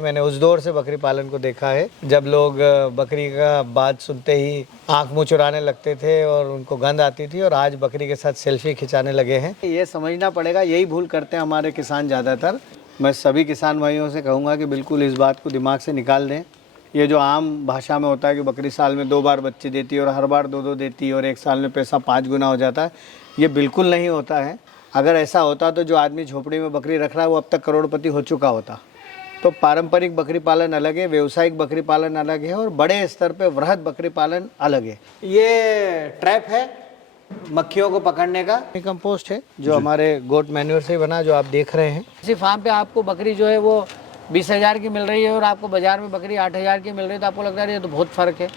मैंने उस दौर से बकरी पालन को देखा है जब लोग बकरी का बात सुनते ही आंख मुंह चुराने लगते थे और उनको गंध आती थी, और आज बकरी के साथ सेल्फी खिंचाने लगे हैं। ये समझना पड़ेगा, यही भूल करते हैं हमारे किसान ज़्यादातर। मैं सभी किसान भाइयों से कहूँगा कि बिल्कुल इस बात को दिमाग से निकाल दें। ये जो आम भाषा में होता है कि बकरी साल में 2 बार बच्चे देती है और हर बार 2-2 देती है और एक साल में पैसा 5 गुना हो जाता है, ये बिल्कुल नहीं होता है। अगर ऐसा होता तो जो आदमी झोपड़ी में बकरी रख रहा है वो अब तक करोड़पति हो चुका होता। तो पारंपरिक बकरी पालन अलग है, व्यावसायिक बकरी पालन अलग है और बड़े स्तर पे वृहद बकरी पालन अलग है। ये ट्रैप है मक्खियों को पकड़ने का, कंपोस्ट है जो हमारे गोट मैन्योर से बना, जो आप देख रहे हैं। इसी फार्म पे आपको बकरी जो है वो 20,000 की मिल रही है और आपको बाजार में बकरी 8,000 की मिल रही है, तो आपको लगता है ये तो बहुत फ़र्क है।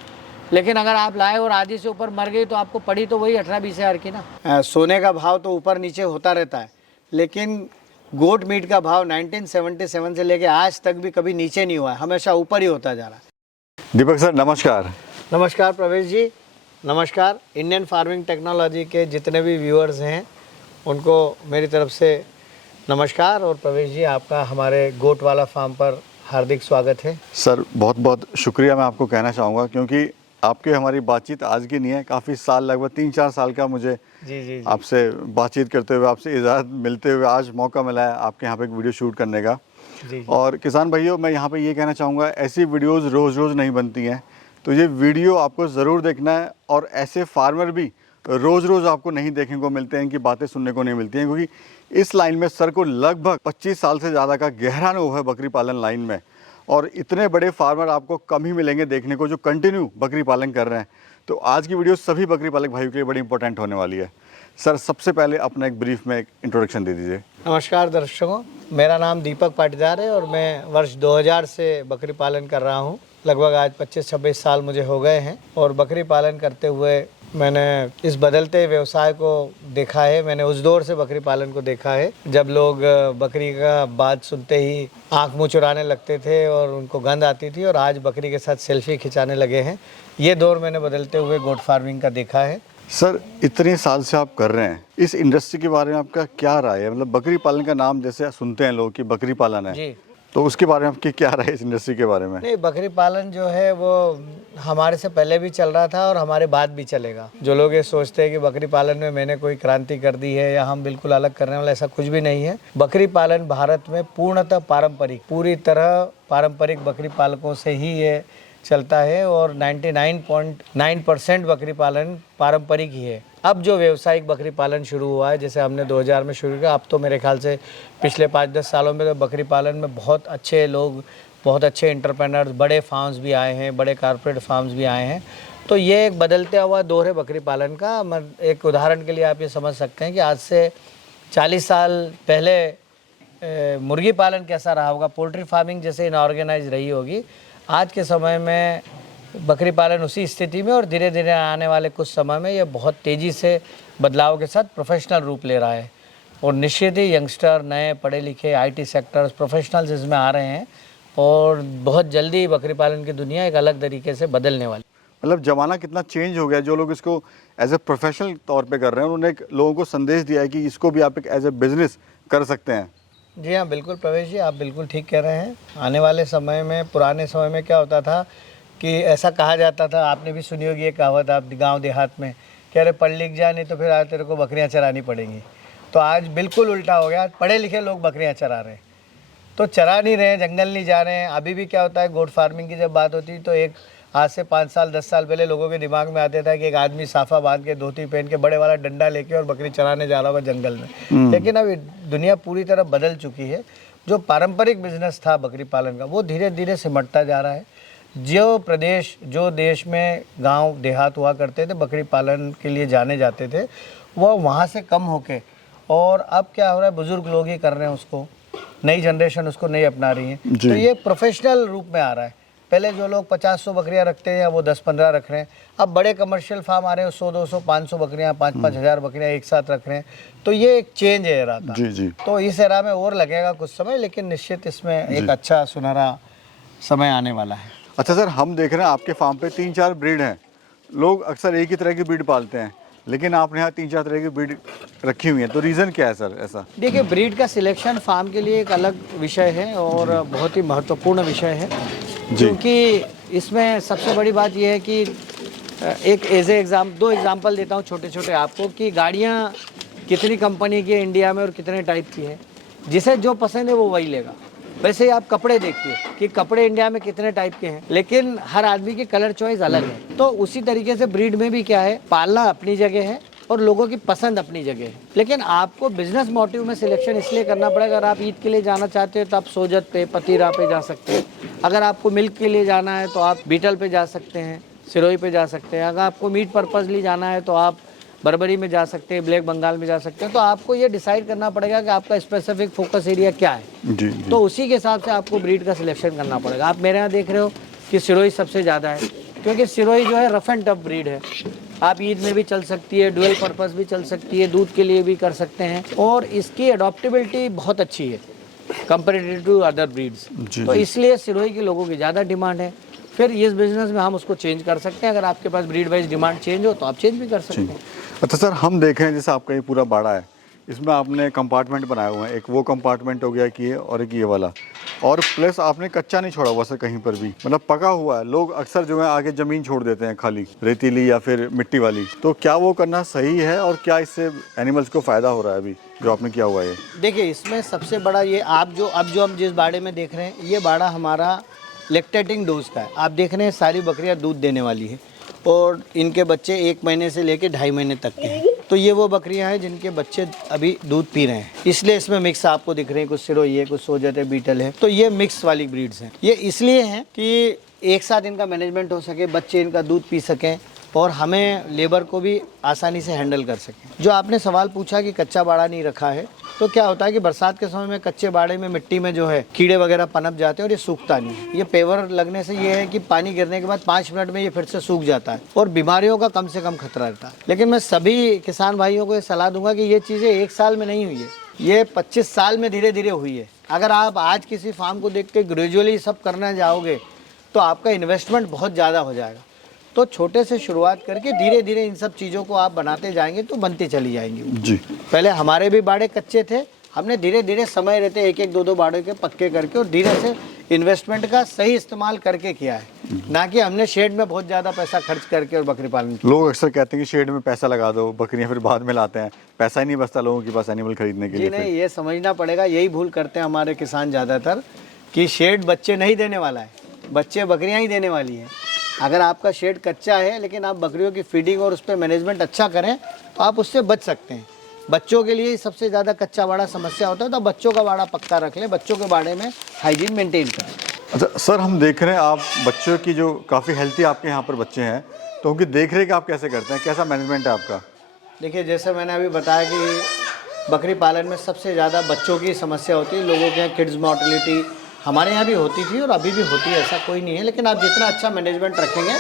लेकिन अगर आप लाए और आधी से ऊपर मर गई तो आपको पड़ी तो वही 18-20,000 की ना। सोने का भाव तो ऊपर नीचे होता रहता है, लेकिन गोट मीट का भाव 1977 से लेके आज तक भी कभी नीचे नहीं हुआ है, हमेशा ऊपर ही होता जा रहा है। दीपक सर नमस्कार। नमस्कार प्रवेश जी, नमस्कार। इंडियन फार्मिंग टेक्नोलॉजी के जितने भी व्यूअर्स हैं उनको मेरी तरफ से नमस्कार। और प्रवेश जी, आपका हमारे गोट वाला फार्म पर हार्दिक स्वागत है। सर बहुत बहुत शुक्रिया मैं आपको कहना चाहूँगा, क्योंकि आपके हमारी बातचीत आज की नहीं है, काफ़ी साल, लगभग 3-4 साल का मुझे जी। आपसे बातचीत करते हुए, आपसे इजाज़त मिलते हुए आज मौका मिला है आपके यहाँ पे एक वीडियो शूट करने का। जी। और किसान भाइयों, मैं यहाँ पे ये कहना चाहूँगा, ऐसी वीडियोज़ रोज़ रोज़ नहीं बनती हैं, तो ये वीडियो आपको ज़रूर देखना है। और ऐसे फार्मर भी रोज़ रोज़ आपको नहीं देखने को मिलते हैं, इनकी बातें सुनने को नहीं मिलती हैं, क्योंकि इस लाइन में सर को लगभग 25 साल से ज़्यादा का गहरा अनुभव है बकरी पालन लाइन में। और इतने बड़े फार्मर आपको कम ही मिलेंगे देखने को जो कंटिन्यू बकरी पालन कर रहे हैं। तो आज की वीडियो सभी बकरी पालक भाइयों के लिए बड़ी इंपॉर्टेंट होने वाली है। सर सबसे पहले अपना एक ब्रीफ में एक इंट्रोडक्शन दे दीजिए। नमस्कार दर्शकों, मेरा नाम दीपक पाटीदार है और मैं वर्ष 2000 से बकरी पालन कर रहा हूँ। लगभग आज 25-26 साल मुझे हो गए हैं और बकरी पालन करते हुए मैंने इस बदलते व्यवसाय को देखा है। मैंने उस दौर से बकरी पालन को देखा है जब लोग बकरी का बात सुनते ही आंख मुंह चुराने लगते थे और उनको गंध आती थी, और आज बकरी के साथ सेल्फी खिंचाने लगे हैं। ये दौर मैंने बदलते हुए गोट फार्मिंग का देखा है। सर इतने साल से आप कर रहे हैं, इस इंडस्ट्री के बारे में आपका क्या राय है? मतलब बकरी पालन का नाम जैसे सुनते हैं लोग कि बकरी पालन है जी, तो उसके बारे में आपकी क्या राय है इस इंडस्ट्री के बारे में? नहीं, बकरी पालन जो है वो हमारे से पहले भी चल रहा था और हमारे बाद भी चलेगा। जो लोग ये सोचते हैं कि बकरी पालन में मैंने कोई क्रांति कर दी है या हम बिल्कुल अलग करने वाला, ऐसा कुछ भी नहीं है। बकरी पालन भारत में पूर्णतः पारंपरिक, पूरी तरह पारंपरिक बकरी पालकों से ही ये चलता है और 99.9% बकरी पालन पारंपरिक ही है। अब जो व्यावसायिक बकरी पालन शुरू हुआ है, जैसे हमने 2000 में शुरू किया, अब तो मेरे ख्याल से पिछले 5-10 सालों में तो बकरी पालन में बहुत अच्छे लोग, बहुत अच्छे एंटरप्रेन्योर्स, बड़े फार्म्स भी आए हैं, बड़े कॉर्पोरेट फार्म्स भी आए हैं। तो ये एक बदलते हुआ दौर है बकरी पालन का। एक उदाहरण के लिए आप ये समझ सकते हैं कि आज से 40 साल पहले मुर्गी पालन कैसा रहा होगा, पोल्ट्री फार्मिंग जैसे इनऑर्गेनाइज रही होगी। आज के समय में बकरी पालन उसी स्थिति में, और धीरे धीरे आने वाले कुछ समय में ये बहुत तेज़ी से बदलाव के साथ प्रोफेशनल रूप ले रहा है। और निश्चित ही यंगस्टर, नए पढ़े लिखे आईटी सेक्टर्स, प्रोफेशनल्स इसमें आ रहे हैं और बहुत जल्दी बकरी पालन की दुनिया एक अलग तरीके से बदलने वाली। मतलब ज़माना कितना चेंज हो गया। जो लोग इसको एज ए प्रोफेशनल तौर पे कर रहे हैं, उन्होंने एक लोगों को संदेश दिया है कि इसको भी आप एक एज ए बिजनेस कर सकते हैं। जी हाँ, बिल्कुल प्रवेश जी, आप बिल्कुल ठीक कह रहे हैं। आने वाले समय में, पुराने समय में क्या होता था कि ऐसा कहा जाता था, आपने भी सुनी होगी ये कहावत आप गांव देहात में, कि अरे पढ़ लिख जा नहीं तो फिर आज तेरे को बकरियां चरानी पड़ेंगी। तो आज बिल्कुल उल्टा हो गया, आज पढ़े लिखे लोग बकरियां चरा रहे हैं। तो चरा नहीं रहे हैं, जंगल नहीं जा रहे हैं। अभी भी क्या होता है, गोट फार्मिंग की जब बात होती है तो एक आज से 5 साल 10 साल पहले लोगों के दिमाग में आता था कि एक आदमी साफा बांध के, धोती पहन के, बड़े वाला डंडा लेके और बकरी चराने जा रहा होगा जंगल में। लेकिन अब दुनिया पूरी तरह बदल चुकी है। जो पारंपरिक बिजनेस था बकरी पालन का, वो धीरे धीरे सिमटता जा रहा है। जो प्रदेश, जो देश में गांव देहात हुआ करते थे, बकरी पालन के लिए जाने जाते थे, वो वहाँ से कम होके, और अब क्या हो रहा है, बुजुर्ग लोग ही कर रहे हैं उसको, नई जनरेशन उसको नहीं अपना रही है। तो ये प्रोफेशनल रूप में आ रहा है। पहले जो लोग 50-100 बकरियां रखते हैं वो 10-15 रख रहे हैं। अब बड़े कमर्शियल फार्म आ रहे हैं, 100-200, 500 बकरियां, 5-5 हज़ार बकरियां एक साथ रख रहे हैं। तो ये एक चेंज है एरा का। जी। तो इस एरा में और लगेगा कुछ समय, लेकिन निश्चित इसमें एक अच्छा सुनहरा समय आने वाला है। अच्छा सर, हम देख रहे हैं आपके फार्म पे 3-4 ब्रीड हैं। लोग अक्सर एक ही तरह की ब्रीड पालते हैं, लेकिन आपने यहाँ 3-4 तरह की ब्रीड रखी हुई है, तो रीज़न क्या है सर ऐसा? देखिए, ब्रीड का सिलेक्शन फार्म के लिए एक अलग विषय है और बहुत ही महत्वपूर्ण विषय है, क्योंकि इसमें सबसे बड़ी बात यह है कि एक दो एग्जाम्पल देता हूँ छोटे छोटे आपको, कि गाड़ियाँ कितनी कंपनी की है इंडिया में और कितने टाइप की है। जिसे जो पसंद है वो वही लेगा। वैसे ही आप कपड़े देखिए कि कपड़े इंडिया में कितने टाइप के हैं, लेकिन हर आदमी की कलर चॉइस अलग है। तो उसी तरीके से ब्रीड में भी क्या है, पालना अपनी जगह है और लोगों की पसंद अपनी जगह है। लेकिन आपको बिजनेस मोटिव में सिलेक्शन इसलिए करना पड़ेगा। अगर आप ईद के लिए जाना चाहते हो तो आप सोजत पे, पतीरा पे जा सकते हैं। अगर आपको मिल्क के लिए जाना है तो आप बीटल पे जा सकते हैं, सिरोही पे जा सकते हैं। अगर आपको मीट पर्पज लिए जाना है तो आप बर्बरी में जा सकते हैं, ब्लैक बंगाल में जा सकते हैं। तो आपको ये डिसाइड करना पड़ेगा कि आपका स्पेसिफिक फोकस एरिया क्या है। जी। तो उसी के हिसाब से आपको ब्रीड का सिलेक्शन करना पड़ेगा। आप मेरे यहाँ देख रहे हो कि सिरोही सबसे ज़्यादा है, क्योंकि सिरोही जो है रफ एंड टफ ब्रीड है। आप ईद में भी चल सकती है, डुअल पर्पस भी चल सकती है, दूध के लिए भी कर सकते हैं और इसकी अडॉप्टेबिलिटी बहुत अच्छी है कंपेरेटिव टू अदर ब्रीड्स। तो इसलिए सिरोही के लोगों की ज़्यादा डिमांड है। फिर इस बिज़नेस में हम उसको चेंज कर सकते हैं। अगर आपके पास ब्रीड वाइज डिमांड चेंज हो तो आप चेंज भी कर सकते हैं। अच्छा सर, हम देख रहे हैं जैसे आपका ये पूरा बाड़ा है, इसमें आपने कंपार्टमेंट बनाए हुए हैं। एक वो कंपार्टमेंट हो गया कि ये, और एक ये वाला, और प्लस आपने कच्चा नहीं छोड़ा हुआ सर कहीं पर भी, मतलब पका हुआ है। लोग अक्सर जो है आगे ज़मीन छोड़ देते हैं खाली, रेतीली या फिर मिट्टी वाली। तो क्या वो करना सही है और क्या इससे एनिमल्स को फ़ायदा हो रहा है अभी जो आपने किया हुआ है? देखिए, इसमें सबसे बड़ा ये अब जो हम जिस बाड़े में देख रहे हैं, ये बाड़ा हमारा लेक्टेटिंग डोज का है। आप देख रहे हैं सारी बकरियां दूध देने वाली है और इनके बच्चे 1 महीने से लेकर 2.5 महीने तक के हैं। तो ये वो बकरियां हैं जिनके बच्चे अभी दूध पी रहे हैं, इसलिए इसमें मिक्स आपको दिख रहे हैं। कुछ सिरोही है, कुछ सोजत है, बीटल है। तो ये मिक्स वाली ब्रीड्स हैं। ये इसलिए हैं कि एक साथ इनका मैनेजमेंट हो सके, बच्चे इनका दूध पी सकें और हमें लेबर को भी आसानी से हैंडल कर सकें। जो आपने सवाल पूछा कि कच्चा बाड़ा नहीं रखा है, तो क्या होता है कि बरसात के समय में कच्चे बाड़े में मिट्टी में जो है कीड़े वगैरह पनप जाते हैं और ये सूखता नहीं है। ये पेवर लगने से ये है कि पानी गिरने के बाद 5 मिनट में ये फिर से सूख जाता है और बीमारियों का कम से कम खतरा रहता है। लेकिन मैं सभी किसान भाइयों को ये सलाह दूंगा कि ये चीज़ें 1 साल में नहीं हुई है, ये 25 साल में धीरे धीरे हुई है। अगर आप आज किसी फार्म को देख के ग्रेजुअली सब करना जाओगे तो आपका इन्वेस्टमेंट बहुत ज़्यादा हो जाएगा। तो छोटे से शुरुआत करके धीरे धीरे इन सब चीज़ों को आप बनाते जाएंगे तो बनती चली जाएंगी जी। पहले हमारे भी बाड़े कच्चे थे, हमने धीरे धीरे समय रहते 1-1, 2-2 बाड़े के पक्के करके और धीरे से इन्वेस्टमेंट का सही इस्तेमाल करके किया है, ना कि हमने शेड में बहुत ज़्यादा पैसा खर्च करके और बकरी पालन किया। लोग अक्सर कहते हैं कि शेड में पैसा लगा दो, बकरियां फिर बाद में लाते हैं, पैसा ही नहीं बचता लोगों के पास एनिमल खरीदने के लिए। नहीं, ये समझना पड़ेगा, यही भूल करते हैं हमारे किसान ज़्यादातर कि शेड बच्चे नहीं देने वाला है, बच्चे बकरियाँ ही देने वाली हैं। अगर आपका शेड कच्चा है लेकिन आप बकरियों की फीडिंग और उस पर मैनेजमेंट अच्छा करें तो आप उससे बच सकते हैं। बच्चों के लिए सबसे ज़्यादा कच्चा बाड़ा समस्या होता है, तो बच्चों का बाड़ा पक्का रख लें, बच्चों के बाड़े में हाइजीन मेंटेन करें। अच्छा सर, हम देख रहे हैं आप बच्चों की जो काफ़ी हेल्थी आपके यहाँ पर बच्चे हैं, तो उनकी देख रेख आप कैसे करते हैं, कैसा मैनेजमेंट है आपका? देखिए, जैसे मैंने अभी बताया कि बकरी पालन में सबसे ज़्यादा बच्चों की समस्या होती है। लोगों के यहाँ किड्स मॉर्टेलिटी हमारे यहाँ भी होती थी और अभी भी होती है, ऐसा कोई नहीं है। लेकिन आप जितना अच्छा मैनेजमेंट रखेंगे,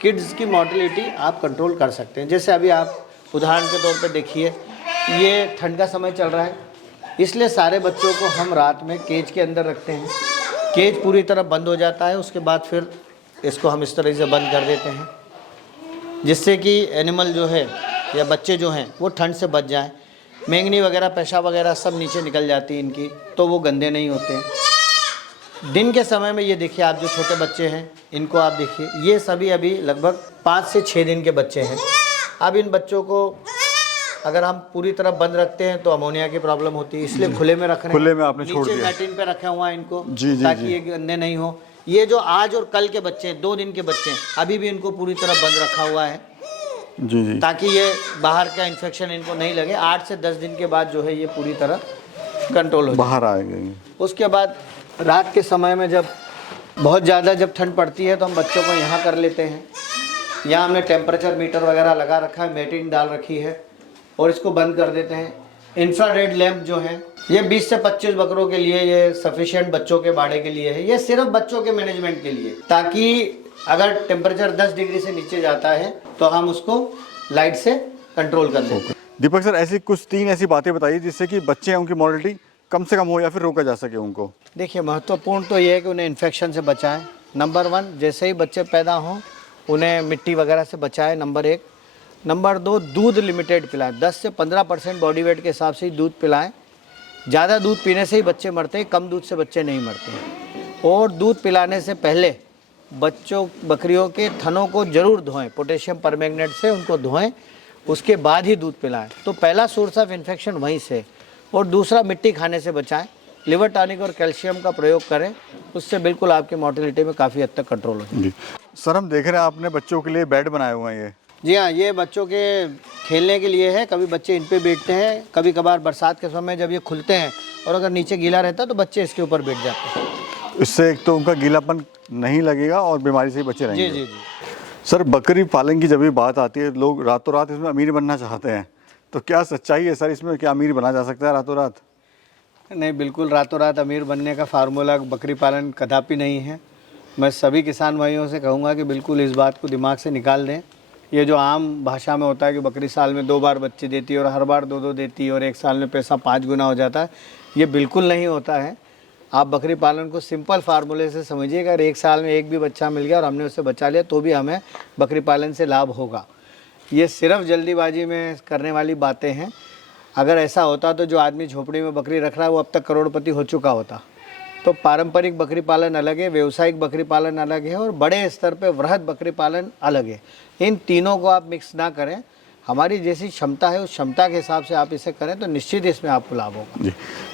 किड्स की मॉर्टेलिटी आप कंट्रोल कर सकते हैं। जैसे अभी आप उदाहरण के तौर पे देखिए, ये ठंड का समय चल रहा है, इसलिए सारे बच्चों को हम रात में केज के अंदर रखते हैं। केज पूरी तरह बंद हो जाता है, उसके बाद फिर इसको हम इस तरह से बंद कर देते हैं, जिससे कि एनिमल जो है या बच्चे जो हैं वो ठंड से बच जाएँ। मैंगनी वगैरह, पेशाब वगैरह सब नीचे निकल जाती है इनकी, तो वो गंदे नहीं होते हैं। दिन के समय में ये देखिए, आप जो छोटे बच्चे हैं इनको आप देखिए, ये सभी अभी लगभग 5 से 6 दिन के बच्चे हैं। अब इन बच्चों को अगर हम पूरी तरह बंद रखते हैं तो अमोनिया की प्रॉब्लम होती है, इसलिए खुले में रख रहे हैं। खुले में आपने छोड़ दिया, मैटिन पे रखे हुआ है इनको, जी, ताकि ये गंदे नहीं हो। ये जो आज और कल के बच्चे हैं, 2 दिन के बच्चे हैं, अभी भी इनको पूरी तरह बंद रखा हुआ है जी जी, ताकि ये बाहर का इन्फेक्शन इनको नहीं लगे। 8 से 10 दिन के बाद जो है ये पूरी तरह कंट्रोल हो बाहर आएंगे। उसके बाद रात के समय में जब बहुत ज़्यादा जब ठंड पड़ती है तो हम बच्चों को यहाँ कर लेते हैं। यहाँ हमने टेम्परेचर मीटर वगैरह लगा रखा है, मैटिंग डाल रखी है और इसको बंद कर देते हैं। इंफ्रारेड लैंप जो है ये 20 से 25 बकरों के लिए ये सफिशिएंट बच्चों के बाड़े के लिए है। ये सिर्फ बच्चों के मैनेजमेंट के लिए, ताकि अगर टेम्परेचर 10 डिग्री से नीचे जाता है तो हम उसको लाइट से कंट्रोल कर देते हैं। दीपक सर, ऐसी कुछ 3 ऐसी बातें बताइए जिससे कि बच्चे हैं उनकी मॉर्टेलिटी कम से कम हो या फिर रोका जा सके उनको। देखिए, महत्वपूर्ण तो ये है कि उन्हें इन्फेक्शन से बचाएं। नंबर 1, जैसे ही बच्चे पैदा हों उन्हें मिट्टी वगैरह से बचाएं, नंबर 1। नंबर 2, दूध लिमिटेड पिलाएं। 10 से 15% बॉडी वेट के हिसाब से ही दूध पिलाएं। ज़्यादा दूध पीने से ही बच्चे मरते हैं, कम दूध से बच्चे नहीं मरते हैं। और दूध पिलाने से पहले बकरियों के थनों को ज़रूर धोएं, पोटेशियम परमैंगनेट से उनको धोएं, उसके बाद ही दूध पिलाएं। तो पहला सोर्स ऑफ इन्फेक्शन वहीं से। और दूसरा, मिट्टी खाने से बचाएं। लिवर टॉनिक और कैल्शियम का प्रयोग करें, उससे बिल्कुल आपकी मोर्टेलिटी में काफ़ी हद तक कंट्रोल हो। जी सर, हम देख रहे हैं आपने बच्चों के लिए बेड बनाए हुए हैं ये। जी हाँ, ये बच्चों के खेलने के लिए है। कभी बच्चे इन पे बैठते हैं, कभी कभार बरसात के समय जब ये खुलते हैं और अगर नीचे गीला रहता है तो बच्चे इसके ऊपर बैठ जाते हैं। इससे एक तो उनका गीलापन नहीं लगेगा और बीमारी से बचे रहेंगे। जी जी जी। सर, बकरी पालन की जब भी बात आती है, लोग रातों रात इसमें अमीर बनना चाहते हैं, तो क्या सच्चाई है सर इसमें? क्या अमीर बना जा सकता है रातों रात? नहीं, बिल्कुल रातों रात अमीर बनने का फार्मूला बकरी पालन कदापि नहीं है। मैं सभी किसान भाइयों से कहूँगा कि बिल्कुल इस बात को दिमाग से निकाल दें। ये जो आम भाषा में होता है कि बकरी साल में 2 बार बच्चे देती है और हर बार 2-2 देती है और एक साल में पैसा 5 गुना हो जाता है, ये बिल्कुल नहीं होता है। आप बकरी पालन को सिंपल फार्मूले से समझिएगा। अगर एक साल में एक भी बच्चा मिल गया और हमने उसे बचा लिया तो भी हमें बकरी पालन से लाभ होगा। ये सिर्फ जल्दीबाजी में करने वाली बातें हैं। अगर ऐसा होता तो जो आदमी झोपड़ी में बकरी रख रहा है वो अब तक करोड़पति हो चुका होता। तो पारंपरिक बकरी पालन अलग है, व्यावसायिक बकरी पालन अलग है और बड़े स्तर पे वृहद बकरी पालन अलग है। इन तीनों को आप मिक्स ना करें। हमारी जैसी क्षमता है उस क्षमता के हिसाब से आप इसे करें तो निश्चित इसमें आपको लाभ होगा। जी,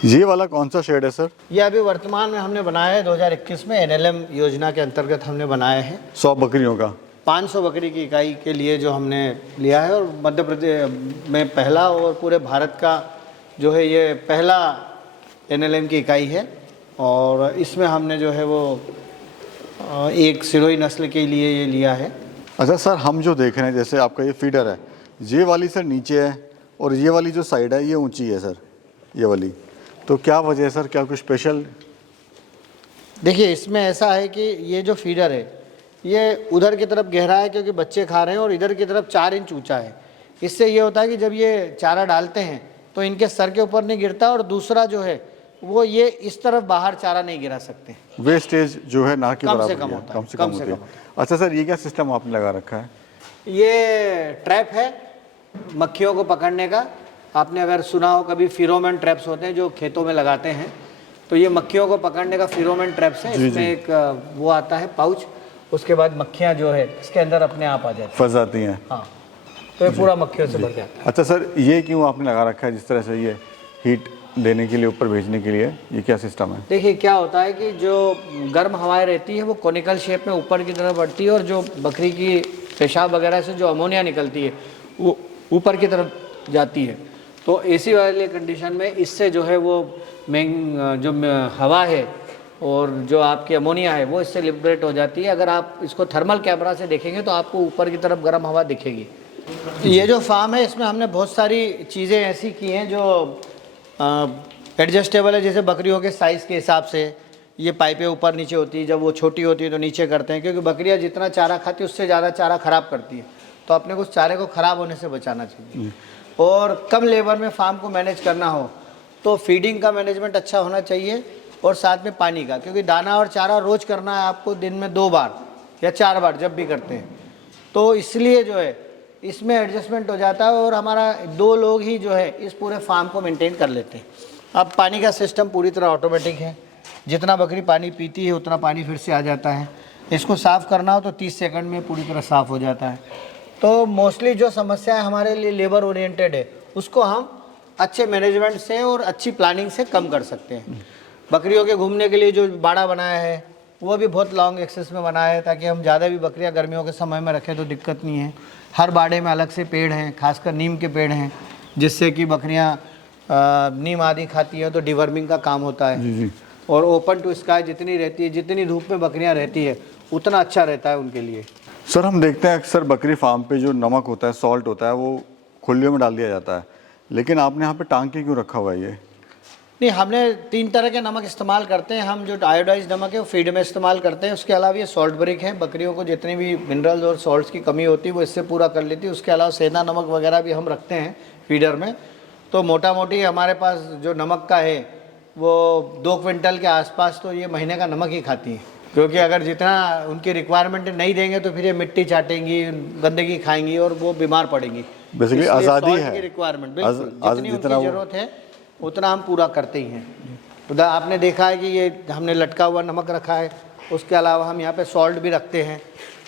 ये वाला कौन सा शेड है सर? ये अभी वर्तमान में हमने बनाया है 2021 में NLM योजना के अंतर्गत हमने बनाया है। 100 बकरियों का 500 बकरी की इकाई के लिए जो हमने लिया है और मध्य प्रदेश में पहला और पूरे भारत का जो है ये पहला NLM की इकाई है। और इसमें हमने जो है वो एक सिरोही नस्ल के लिए ये लिया है। अच्छा सर, हम जो देख रहे हैं जैसे आपका ये फीडर है, ये वाली सर नीचे है और ये वाली जो साइड है ये ऊंची है सर, ये वाली, तो क्या वजह है सर? क्या कुछ स्पेशल? देखिए, इसमें ऐसा है कि ये जो फीडर है ये उधर की तरफ गहरा है क्योंकि बच्चे खा रहे हैं और इधर की तरफ 4 इंच ऊंचा है। इससे ये होता है कि जब ये चारा डालते हैं तो इनके सर के ऊपर नहीं गिरता और दूसरा जो है वो ये इस तरफ बाहर चारा नहीं गिरा सकते। वेस्टेज जो है ना की कम बराबर से कम है, होता है, कम से कम होती है। अच्छा सर, ये क्या सिस्टम आपने लगा रखा है? ये ट्रैप है मक्खियों को पकड़ने का। आपने अगर सुना हो कभी, फिरोमेन ट्रैप्स होते हैं जो खेतों में लगाते हैं, तो ये मक्खियों को पकड़ने का फिरोमेन ट्रैप्स है। इसमें एक वो आता है पाउच, उसके बाद मक्खियाँ जो है इसके अंदर अपने आप आ जाती हैं, फंस जाती हैं। हाँ, तो ये पूरा मक्खियों से भर जाता है। अच्छा सर, ये क्यों आपने लगा रखा है जिस तरह से, ये हीट देने के लिए, ऊपर भेजने के लिए, ये क्या सिस्टम है? देखिए, क्या होता है कि जो गर्म हवाएं रहती है वो कोनिकल शेप में ऊपर की तरफ बढ़ती है और जो बकरी की पेशाब वगैरह से जो अमोनिया निकलती है वो ऊपर की तरफ जाती है। तो एसी वाले कंडीशन में इससे जो है वो जो हवा है और जो आपकी अमोनिया है वो इससे लिबरेट हो जाती है। अगर आप इसको थर्मल कैमरा से देखेंगे तो आपको ऊपर की तरफ गर्म हवा दिखेगी। ये जो फार्म है इसमें हमने बहुत सारी चीज़ें ऐसी की हैं जो एडजस्टेबल है। जैसे बकरियों के साइज़ के हिसाब से ये पाइपें ऊपर नीचे होती है, जब वो छोटी होती है तो नीचे करते हैं, क्योंकि बकरियां जितना चारा खाती है उससे ज़्यादा चारा ख़राब करती है, तो अपने को उस चारे को ख़राब होने से बचाना चाहिए। और कम लेबर में फार्म को मैनेज करना हो तो फीडिंग का मैनेजमेंट अच्छा होना चाहिए और साथ में पानी का, क्योंकि दाना और चारा रोज़ करना है आपको, दिन में 2 बार या 4 बार जब भी करते हैं, तो इसलिए जो है इसमें एडजस्टमेंट हो जाता है और हमारा 2 लोग ही जो है इस पूरे फार्म को मेंटेन कर लेते हैं। अब पानी का सिस्टम पूरी तरह ऑटोमेटिक है, जितना बकरी पानी पीती है उतना पानी फिर से आ जाता है। इसको साफ़ करना हो तो 30 सेकंड में पूरी तरह साफ़ हो जाता है। तो मोस्टली जो समस्या है हमारे लिए लेबर ओरिएंटेड है, उसको हम अच्छे मैनेजमेंट से और अच्छी प्लानिंग से कम कर सकते हैं। बकरियों के घूमने के लिए जो बाड़ा बनाया है वो भी बहुत लॉन्ग एक्सेस में बनाया है ताकि हम ज़्यादा भी बकरियां गर्मियों के समय में रखें तो दिक्कत नहीं है। हर बाड़े में अलग से पेड़ हैं, खासकर नीम के पेड़ हैं, जिससे कि बकरियां नीम आदि खाती हैं तो डिवर्मिंग का काम होता है। जी। और ओपन टू स्काई जितनी रहती है, जितनी धूप में बकरियां रहती है उतना अच्छा रहता है उनके लिए। सर, हम देखते हैं अक्सर बकरी फार्म पे जो नमक होता है, सॉल्ट होता है, वो खुलियों में डाल दिया जाता है, लेकिन आपने यहाँ पे टांग के क्यों रखा हुआ है ये? नहीं, हमने 3 तरह के नमक इस्तेमाल करते हैं। हम जो आयोडाइज नमक है वो फीड में इस्तेमाल करते हैं। उसके अलावा ये सॉल्ट ब्रिक है, बकरियों को जितनी भी मिनरल्स और सॉल्ट्स की कमी होती है वो इससे पूरा कर लेती है। उसके अलावा सेंधा नमक वगैरह भी हम रखते हैं फीडर में। तो मोटा मोटी हमारे पास जो नमक का है वो 2 क्विंटल के आसपास तो ये महीने का नमक ही खाती है। क्योंकि अगर जितना उनकी रिक्वायरमेंट नहीं देंगे तो फिर ये मिट्टी चाटेंगी, गंदगी खाएंगी और वो बीमार पड़ेंगी। बेसिकली आज़ादी है, की रिक्वायरमेंट बिल्कुल जितनी उनकी जितना जरूरत है उतना हम पूरा करते ही हैं। उधर आपने देखा है कि ये हमने लटका हुआ नमक रखा है, उसके अलावा हम यहाँ पे सॉल्ट भी रखते हैं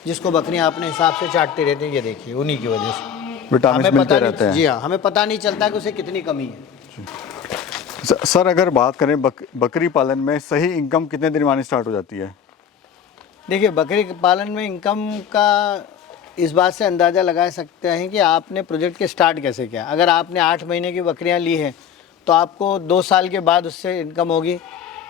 जिसको बकरियाँ अपने हिसाब से चाटती रहती हैं। ये देखिए उन्हीं की वजह से विटामिन मिलते रहते हैं। जी हाँ, हमें पता नहीं चलता कि उसे कितनी कमी है। सर अगर बात करें बकरी पालन में सही इनकम कितने दिन में स्टार्ट हो जाती है? देखिए बकरी पालन में इनकम का इस बात से अंदाज़ा लगा सकते हैं कि आपने प्रोजेक्ट के स्टार्ट कैसे किया। अगर आपने 8 महीने की बकरियां ली हैं तो आपको 2 साल के बाद उससे इनकम होगी।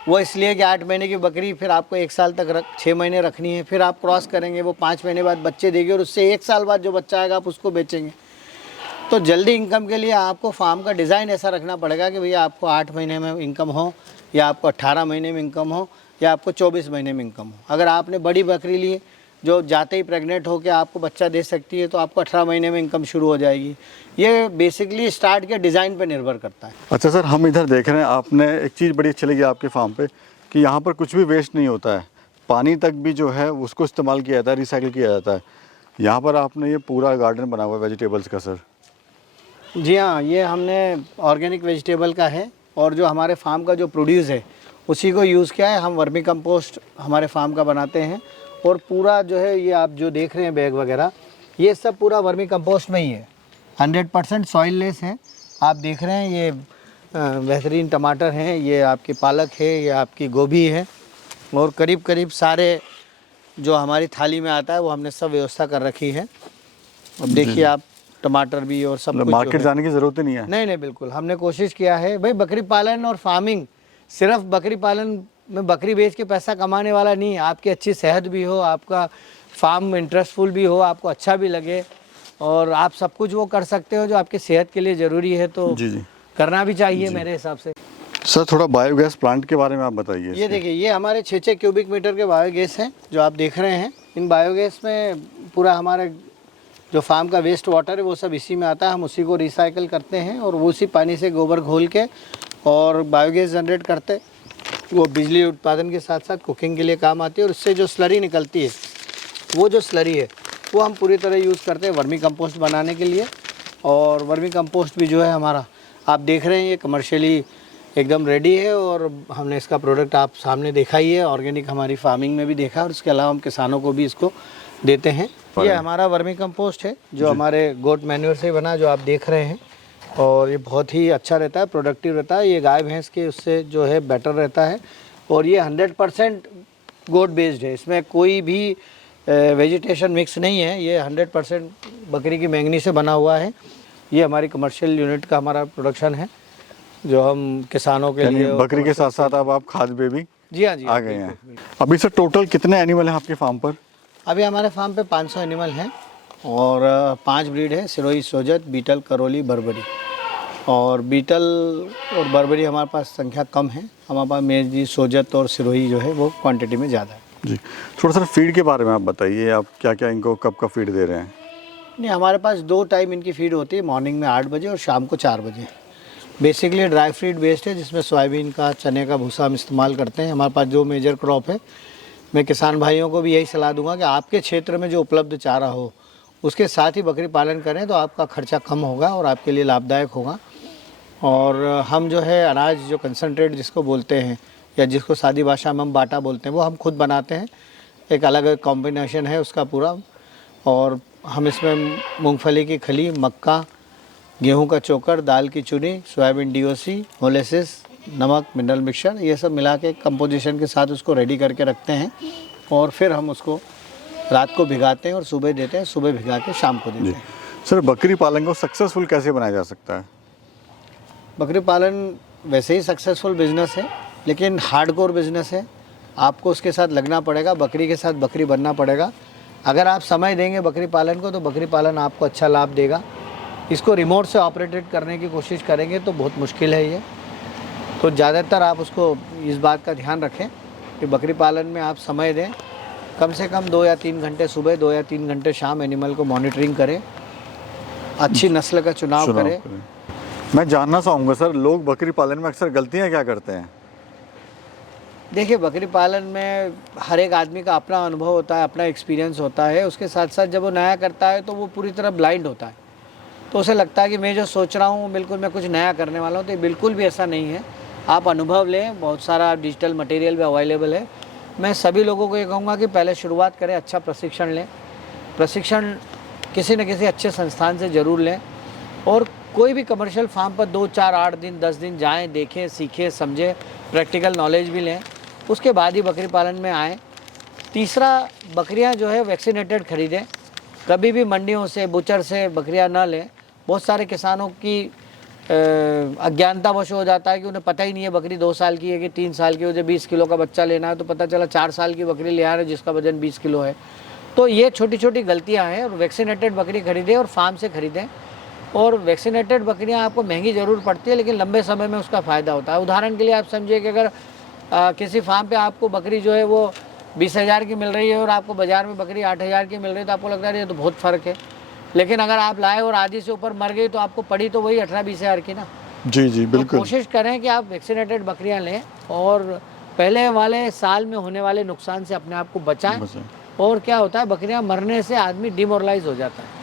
वो इसलिए कि 8 महीने की बकरी फिर आपको 1 साल तक 6 महीने रखनी है, फिर आप क्रॉस करेंगे, वो 5 महीने बाद बच्चे देगी और उससे 1 साल बाद जो बच्चा आएगा आप उसको बेचेंगे। तो जल्दी इनकम के लिए आपको फार्म का डिज़ाइन ऐसा रखना पड़ेगा कि भैया आपको 8 महीने में इनकम हो, या आपको 18 महीने में इनकम हो, या आपको 24 महीने में इनकम हो। अगर आपने बड़ी बकरी ली जो जाते ही प्रेग्नेंट हो के आपको बच्चा दे सकती है तो आपको 18 महीने में इनकम शुरू हो जाएगी। ये बेसिकली स्टार्ट के डिज़ाइन पे निर्भर करता है। अच्छा सर, हम इधर देख रहे हैं, आपने एक चीज़ बड़ी अच्छी लगी आपके फार्म पे कि यहाँ पर कुछ भी वेस्ट नहीं होता है, पानी तक भी जो है उसको इस्तेमाल किया जाता है, रिसाइकिल किया जाता है। यहाँ पर आपने ये पूरा गार्डन बना हुआ है वेजिटेबल्स का सर। जी हाँ, ये हमने ऑर्गेनिक वेजिटेबल का है और जो हमारे फार्म का जो प्रोड्यूस है उसी को यूज़ किया है। हम वर्मी कंपोस्ट हमारे फार्म का बनाते हैं और पूरा जो है ये आप जो देख रहे हैं बैग वगैरह ये सब पूरा वर्मी कंपोस्ट में ही है। 100% सॉइल लेस है। आप देख रहे हैं ये बेहतरीन टमाटर हैं, ये आपकी पालक है, ये आपकी गोभी है और करीब करीब सारे जो हमारी थाली में आता है वो हमने सब व्यवस्था कर रखी है। अब देखिए आप टमाटर भी और सब कुछ। मार्केट जाने की ज़रूरत ही नहीं है। नहीं, बिल्कुल हमने कोशिश किया है भाई। बकरी पालन और फार्मिंग सिर्फ बकरी पालन में बकरी बेच के पैसा कमाने वाला नहीं है। आपकी अच्छी सेहत भी हो, आपका फार्म इंटरेस्टफुल भी हो, आपको अच्छा भी लगे और आप सब कुछ वो कर सकते हो जो आपकी सेहत के लिए ज़रूरी है, तो जी जी करना भी चाहिए मेरे हिसाब से। सर थोड़ा बायोगैस प्लांट के बारे में आप बताइए। ये देखिए ये हमारे 6 क्यूबिक मीटर के बायोगैस हैं जो आप देख रहे हैं। इन बायोगैस में पूरा हमारे जो फार्म का वेस्ट वाटर है वो सब इसी में आता है। हम उसी को रिसाइकिल करते हैं और वो उसी पानी से गोबर घोल के और बायोगैस जनरेट करते। वो बिजली उत्पादन के साथ साथ कुकिंग के लिए काम आती है और उससे जो स्लरी निकलती है वो जो स्लरी है वो हम पूरी तरह यूज़ करते हैं वर्मी कंपोस्ट बनाने के लिए। और वर्मी कंपोस्ट भी जो है हमारा आप देख रहे हैं ये कमर्शियली एकदम रेडी है और हमने इसका प्रोडक्ट आप सामने देखा ही है। ऑर्गेनिक हमारी फार्मिंग में भी देखा और उसके अलावा हम किसानों को भी इसको देते हैं। ये हमारा वर्मी कंपोस्ट है जो हमारे गोट मैन्योर से बना, जो आप देख रहे हैं, और ये बहुत ही अच्छा रहता है, प्रोडक्टिव रहता है। ये गाय भैंस के उससे जो है बेटर रहता है और ये 100% गोट बेस्ड है। इसमें कोई भी वेजिटेशन मिक्स नहीं है। ये 100% बकरी की मैंगनी से बना हुआ है। ये हमारी कमर्शियल यूनिट का हमारा प्रोडक्शन है जो हम किसानों के लिए। बकरी के साथ साथ अब आप खाद पे भी जी हाँ जी आ गए हैं। अभी सर टोटल कितने एनिमल हैं आपके फार्म पर? अभी हमारे फार्म पे 500 एनिमल हैं और 5 ब्रीड है, सिरोही, सोजत, बीटल, करौली, बर्बरी। और बीटल और बर्बरी हमारे पास संख्या कम है। हमारे पास मेजी, सोजत और सिरोही जो है वो क्वांटिटी में ज़्यादा है। जी थोड़ा सा फीड के बारे में आप बताइए, आप क्या क्या इनको कब कब फीड दे रहे हैं? नहीं, हमारे पास 2 टाइम इनकी फीड होती है, मॉर्निंग में 8 बजे और शाम को 4 बजे। बेसिकली ड्राई फीड बेस्ड है जिसमें सोयाबीन का, चने का भूसा हम इस्तेमाल करते हैं। हमारे पास जो मेजर क्रॉप है, मैं किसान भाइयों को भी यही सलाह दूंगा कि आपके क्षेत्र में जो उपलब्ध चारा हो उसके साथ ही बकरी पालन करें तो आपका खर्चा कम होगा और आपके लिए लाभदायक होगा। और हम जो है अनाज जो कंसनट्रेट जिसको बोलते हैं या जिसको सादी भाषा में हम बाटा बोलते हैं वो हम खुद बनाते हैं। एक अलग कॉम्बिनेशन है उसका पूरा। और हम इसमें मूंगफली की खली, मक्का, गेहूं का चोकर, दाल की चूनी, सोयाबीन DOC, मोलेसिस, नमक, मिनरल मिक्सचर, ये सब मिला के कंपोजिशन के साथ उसको रेडी करके रखते हैं और फिर हम उसको रात को भिगाते हैं और सुबह देते हैं। सुबह भिगा के शाम को देते हैं। सर बकरी पालन को सक्सेसफुल कैसे बनाया जा सकता है? बकरी पालन वैसे ही सक्सेसफुल बिजनेस है लेकिन हार्डकोर बिजनेस है। आपको उसके साथ लगना पड़ेगा, बकरी के साथ बकरी बनना पड़ेगा। अगर आप समय देंगे बकरी पालन को तो बकरी पालन आपको अच्छा लाभ देगा। इसको रिमोट से ऑपरेटेड करने की कोशिश करेंगे तो बहुत मुश्किल है ये। तो ज़्यादातर आप उसको इस बात का ध्यान रखें कि बकरी पालन में आप समय दें, कम से कम 2 या 3 घंटे सुबह, 2 या 3 घंटे शाम एनिमल को मॉनिटरिंग करें, अच्छी नस्ल का चुनाव करें। मैं जानना चाहूँगा सर, लोग बकरी पालन में अक्सर गलतियाँ क्या करते हैं? देखिए, बकरी पालन में हर एक आदमी का अपना अनुभव होता है, अपना एक्सपीरियंस होता है। उसके साथ साथ जब वो नया करता है तो वो पूरी तरह ब्लाइंड होता है, तो उसे लगता है कि मैं जो सोच रहा हूँ बिल्कुल मैं कुछ नया करने वाला हूँ, तो ये बिल्कुल भी ऐसा नहीं है। आप अनुभव लें, बहुत सारा डिजिटल मटेरियल भी अवेलेबल है। मैं सभी लोगों को ये कहूँगा कि पहले शुरुआत करें, अच्छा प्रशिक्षण लें। प्रशिक्षण किसी न किसी अच्छे संस्थान से ज़रूर लें, और कोई भी कमर्शियल फार्म पर 2, 4, 8 दिन 10 दिन जाएं, देखें, सीखें, समझें, प्रैक्टिकल नॉलेज भी लें, उसके बाद ही बकरी पालन में आएँ। तीसरा, बकरियां जो है वैक्सीनेटेड खरीदें। कभी भी मंडियों से, बुचर से बकरियां ना लें। बहुत सारे किसानों की अज्ञानतावश हो जाता है कि उन्हें पता ही नहीं है बकरी 2 साल की है कि 3 साल की है। मुझे 20 किलो का बच्चा लेना है तो पता चला 4 साल की बकरी ले आ रहे हैं जिसका वजन 20 किलो है। तो ये छोटी छोटी गलतियां हैं। और वैक्सीनेटेड बकरी खरीदें और फार्म से खरीदें। और वैक्सीनेटेड बकरियां आपको महंगी ज़रूर पड़ती है, लेकिन लंबे समय में उसका फ़ायदा होता है। उदाहरण के लिए आप समझिए कि अगर किसी फार्म पे आपको बकरी जो है वो 20,000 की मिल रही है और आपको बाज़ार में बकरी 8,000 की मिल रही है, तो आपको लगता है ये तो बहुत फ़र्क है। लेकिन अगर आप लाए और आधी से ऊपर मर गई तो आपको पड़ी तो वही 18-20,000 की ना। जी जी तो बिल्कुल। कोशिश करें कि आप वैक्सीनेटेड बकरियां लें और पहले वाले साल में होने वाले नुकसान से अपने आप को बचाएं। और क्या होता है, बकरियां मरने से आदमी डिमोरलाइज हो जाता है।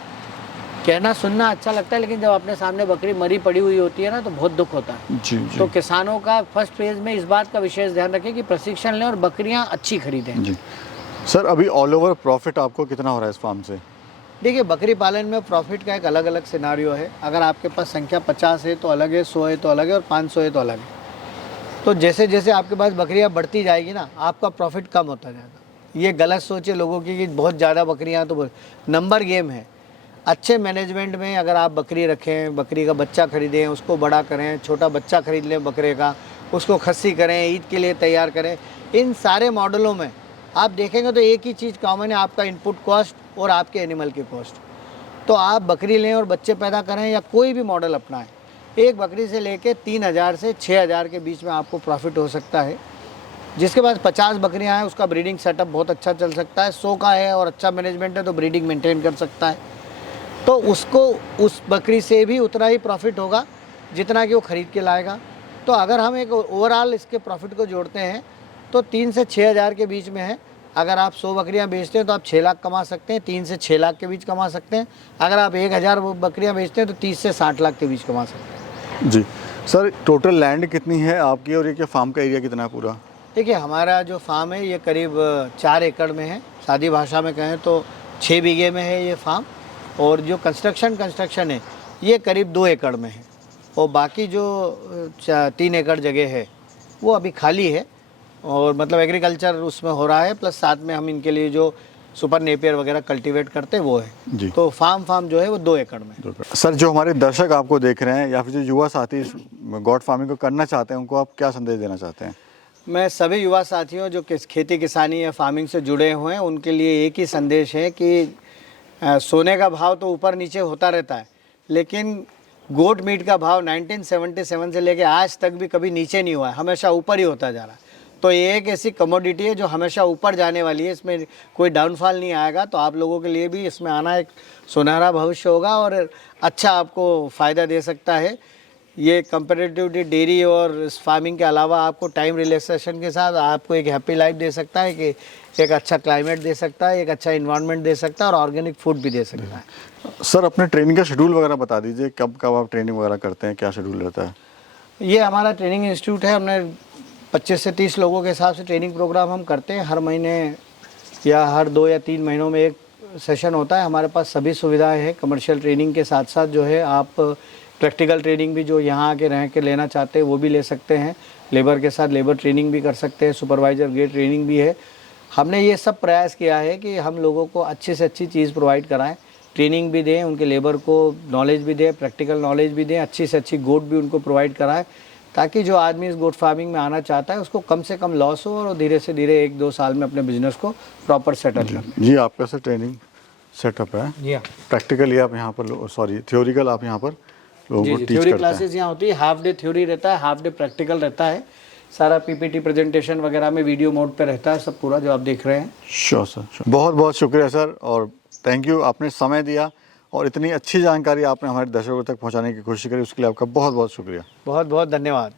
कहना सुनना अच्छा लगता है, लेकिन जब अपने सामने बकरी मरी पड़ी हुई होती है ना, तो बहुत दुख होता है। जी जी। तो किसानों का फर्स्ट फेज में इस बात का विशेष ध्यान रखें कि प्रशिक्षण लें और बकरियां अच्छी खरीदें। जी सर, अभी ऑल ओवर प्रॉफिट आपको कितना हो रहा है इस फार्म से? देखिए, बकरी पालन में प्रॉफिट का एक अलग अलग सिनारियो है। अगर आपके पास संख्या 50 है तो अलग है, 100 है तो अलग है, और 500 है तो अलग है। तो जैसे जैसे आपके पास बकरियां बढ़ती जाएगी ना, आपका प्रॉफिट कम होता जाएगा। ये गलत सोच है लोगों की कि बहुत ज़्यादा बकरियां, तो नंबर गेम है। अच्छे मैनेजमेंट में अगर आप बकरी रखें, बकरी का बच्चा खरीदें, उसको बड़ा करें, छोटा बच्चा खरीद लें बकरे का, उसको खस्सी करें, ईद के लिए तैयार करें, इन सारे मॉडलों में आप देखेंगे तो एक ही चीज़ कॉमन है, आपका इनपुट कॉस्ट और आपके एनिमल की कॉस्ट। तो आप बकरी लें और बच्चे पैदा करें या कोई भी मॉडल अपनाएं, एक बकरी से लेके 3,000 से 6,000 के बीच में आपको प्रॉफिट हो सकता है। जिसके पास 50 बकरियां हैं उसका ब्रीडिंग सेटअप बहुत अच्छा चल सकता है। 100 का है और अच्छा मैनेजमेंट है तो ब्रीडिंग मेंटेन कर सकता है। तो उसको उस बकरी से भी उतना ही प्रॉफिट होगा जितना कि वो ख़रीद के लाएगा। तो अगर हम एक ओवरऑल इसके प्रॉफिट को जोड़ते हैं तो 3 से 6,000 के बीच में है। अगर आप 100 बकरियां बेचते हैं तो आप 6 लाख कमा सकते हैं, 3 से 6 लाख के बीच कमा सकते हैं। अगर आप 1,000 बकरियां बेचते हैं तो 30 से 60 लाख के बीच कमा सकते हैं। जी सर, टोटल लैंड कितनी है आपकी और ये क्या फार्म का एरिया कितना है पूरा? देखिए, हमारा जो फार्म है ये करीब 4 एकड़ में है। सादी भाषा में कहें तो 6 बीघे में है ये फार्म। और जो कंस्ट्रक्शन है ये करीब 2 एकड़ में है। और बाकी जो 3 एकड़ जगह है वो अभी खाली है, और मतलब एग्रीकल्चर उसमें हो रहा है, प्लस साथ में हम इनके लिए जो सुपर नेपियर वगैरह कल्टीवेट करते हैं वो है जी। तो फार्म जो है वो 2 एकड़ में। सर, जो हमारे दर्शक आपको देख रहे हैं या फिर जो युवा साथी गॉट फार्मिंग को करना चाहते हैं, उनको आप क्या संदेश देना चाहते हैं? मैं सभी युवा साथियों जो खेती किसानी या फार्मिंग से जुड़े हुए हैं उनके लिए एक ही संदेश है कि सोने का भाव तो ऊपर नीचे होता रहता है, लेकिन गोट मीट का भाव 1977 से लेके आज तक भी कभी नीचे नहीं हुआ है, हमेशा ऊपर ही होता जा रहा है। तो ये एक ऐसी कमोडिटी है जो हमेशा ऊपर जाने वाली है, इसमें कोई डाउनफॉल नहीं आएगा। तो आप लोगों के लिए भी इसमें आना एक सुनहरा भविष्य होगा और अच्छा आपको फ़ायदा दे सकता है। ये कंपैरेटिवली डेयरी और इस फार्मिंग के अलावा आपको टाइम रिलैक्सेशन के साथ आपको एक हैप्पी लाइफ दे सकता है, कि एक अच्छा क्लाइमेट दे सकता है, एक अच्छा इन्वायरमेंट दे सकता है और ऑर्गेनिक फूड भी दे सकता है। सर, अपने ट्रेनिंग का शेड्यूल वगैरह बता दीजिए, कब कब आप ट्रेनिंग वगैरह करते हैं, क्या शेड्यूल रहता है? ये हमारा ट्रेनिंग इंस्टीट्यूट है। हमने 25 से 30 लोगों के हिसाब से ट्रेनिंग प्रोग्राम हम करते हैं। हर महीने या हर 2 या 3 महीनों में एक सेशन होता है। हमारे पास सभी सुविधाएं हैं। कमर्शियल ट्रेनिंग के साथ साथ जो है आप प्रैक्टिकल ट्रेनिंग भी जो यहाँ आके रह के लेना चाहते हैं वो भी ले सकते हैं। लेबर के साथ लेबर ट्रेनिंग भी कर सकते हैं, सुपरवाइजर ग्रेड ट्रेनिंग भी है। हमने ये सब प्रयास किया है कि हम लोगों को अच्छी से अच्छी चीज़ प्रोवाइड कराएं, ट्रेनिंग भी दें, उनके लेबर को नॉलेज भी दें, प्रैक्टिकल नॉलेज भी दें, अच्छी से अच्छी गोट भी उनको प्रोवाइड कराएं, ताकि जो आदमी इस गोट फार्मिंग में आना चाहता है उसको कम से कम लॉस हो और धीरे से धीरे 1-2 साल में अपने बिजनेस को प्रॉपर सेटल कर। जी, आपका सर ट्रेनिंग सेटअप है? जी हाँ। प्रैक्टिकली आप यहाँ पर, सॉरी थ्योरिकल आप यहाँ पर लोगों को टीच थ्योरी करते हैं? क्लासेस यहाँ होती है, हाफ डे थ्योरी रहता है, हाफ डे प्रैक्टिकल रहता है। सारा पीपीटी प्रेजेंटेशन वगैरह में वीडियो मोड पे रहता है सब पूरा जो आप देख रहे हैं। श्योर सर, बहुत बहुत शुक्रिया सर, और थैंक यू, आपने समय दिया और इतनी अच्छी जानकारी आपने हमारे दर्शकों तक पहुंचाने की कोशिश करी, उसके लिए आपका बहुत बहुत शुक्रिया। बहुत बहुत धन्यवाद।